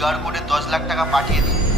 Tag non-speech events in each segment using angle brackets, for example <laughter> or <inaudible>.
QR কোডে দশ লাখ টাকা পাঠিয়ে দিন।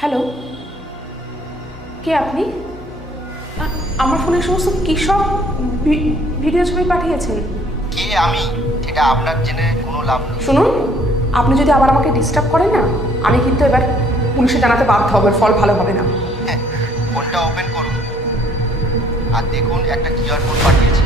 হ্যালো? কে আপনি? আমার ফোনে সমস্ত কী সব ভিডিও ছবি পাঠিয়েছেন। কে আমি? সেটা আপনার জেনে কোনো লাভ নেই। শুনুন আপনি যদি আবার আমাকে ডিস্টার্ব করেন না আমি কিন্তু এবার পুলিশে জানাতে বাধ্য হব ফল ভালো হবে না। হ্যাঁ, ফোনটা ওপেন করুন। আর দেখুন একটা কিউআর কোড পাঠিয়েছি।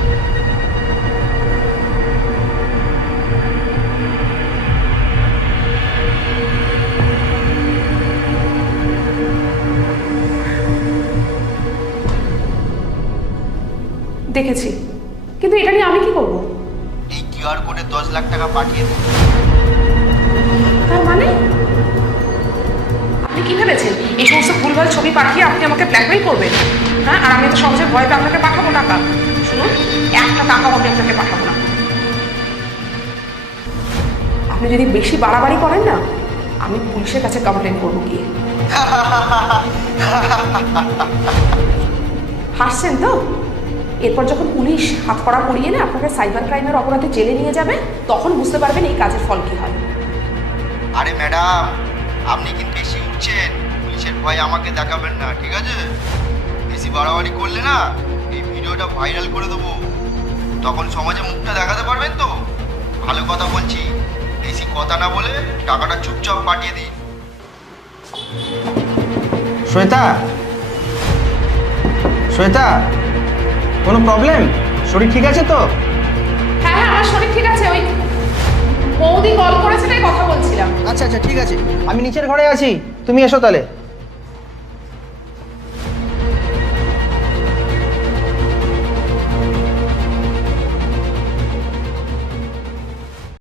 দেখেছি। কিন্তু এটা নিয়ে আমি কি করব? এই কিউআর কোডে দশ লাখ টাকা পাঠিয়ে দিন তার মানে? আপনি কি ভেবেছেন? এই সমস্ত ভুলভাল ছবি পাঠিয়ে আপনি আমাকে ব্ল্যাকমেল করবেন? হ্যাঁ আর আমি তো সহজে ভয়তে আপনাকে পাঠাবো টাকা শুনুন একটা টাকাও আমি আপনাকে পাঠাবো না। আপনি যদি বেশি বাড়াবাড়ি করেন না আমি পুলিশের কাছে কমপ্লেন করব গিয়ে। <laughs> হাসছেন তো? এরপর যখন পুলিশ হাত করা পড়িয়ে না আপনাকে সাইবার ক্রাইমের অপরাধে জেলে নিয়ে যাবে তখন বুঝতে পারবেন এই কাজের ফল কী হয়। আরে ম্যাডাম আপনি কি বেশি উঠছেন? পুলিশের ভয় আমাকে দেখাবেন না ঠিক আছে? বেশি বাড়াবাড়ি করলে না এই ভিডিওটা ভাইরাল করে দেবো। তখন সমাজে মুখটা দেখাতে পারবেন তো? ভালো কথা বলছি। বেশি কথা না বলে টাকাটা চুপচাপ পাঠিয়ে দিন। শ্বেতা? শ্বেতা? কোনো প্রবলেম শরীর ঠিক আছে তো? হ্যাঁ হ্যাঁ আমার শরীর ঠিক আছে। ওই বৌদি কল করেছে তাই কথা বলছিলাম। আচ্ছা আচ্ছা ঠিক আছে। আমি নিচের ঘরে আছি। তুমি এসো তাহলে।